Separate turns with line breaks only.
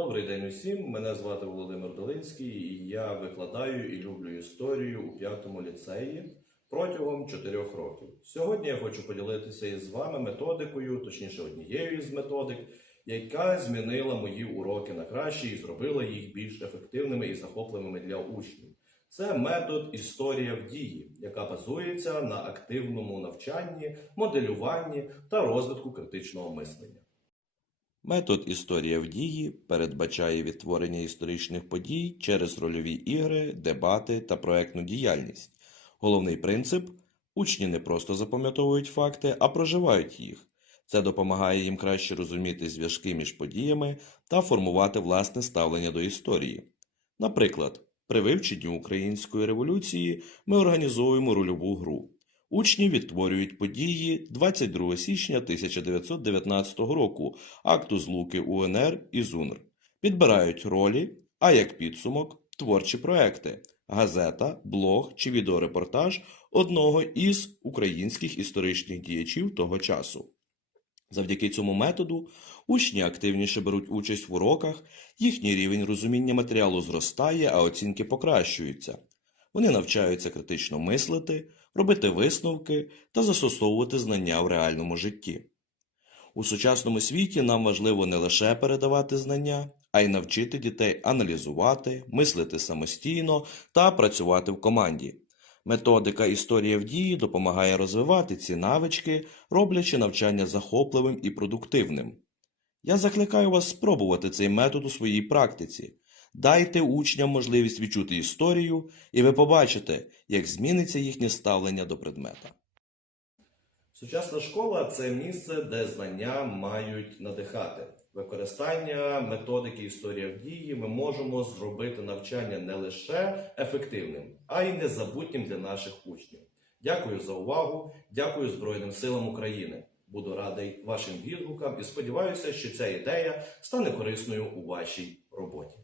Добрий день усім. Мене звати Володимир Долинський, і я викладаю і люблю історію у п'ятому ліцеї протягом чотирьох років. Сьогодні я хочу поділитися із вами методикою, точніше, однією з методик, яка змінила мої уроки на краще і зробила їх більш ефективними і захопливими для учнів. Це метод історія в дії, яка базується на активному навчанні, моделюванні та розвитку критичного мислення.
Метод історія в дії передбачає відтворення історичних подій через рольові ігри, дебати та проектну діяльність. Головний принцип учні не просто запам'ятовують факти, а проживають їх. Це допомагає їм краще розуміти зв'язки між подіями та формувати власне ставлення до історії. Наприклад, при вивченні української революції ми організовуємо рольову гру. Учні відтворюють події 22 січня 1919 року, акту злуки УНР і ЗУНР, підбирають ролі, а як підсумок творчі проекти, газета, блог чи відеорепортаж одного із українських історичних діячів того часу. Завдяки цьому методу учні активніше беруть участь в уроках, їхній рівень розуміння матеріалу зростає, а оцінки покращуються. Вони навчаються критично мислити, робити висновки та застосовувати знання в реальному житті. У сучасному світі нам важливо не лише передавати знання, а й навчити дітей аналізувати, мислити самостійно та працювати в команді. Методика історія в дії допомагає розвивати ці навички, роблячи навчання захопливим і продуктивним. Я закликаю вас спробувати цей метод у своїй практиці. Дайте учням можливість відчути історію, і ви побачите, як зміниться їхнє ставлення до предмета.
Сучасна школа це місце, де знання мають надихати. Використання методики історія в дії ми можемо зробити навчання не лише ефективним, а й незабутнім для наших учнів. Дякую за увагу, дякую Збройним силам України. Буду радий вашим відгукам і сподіваюся, що ця ідея стане корисною у вашій роботі.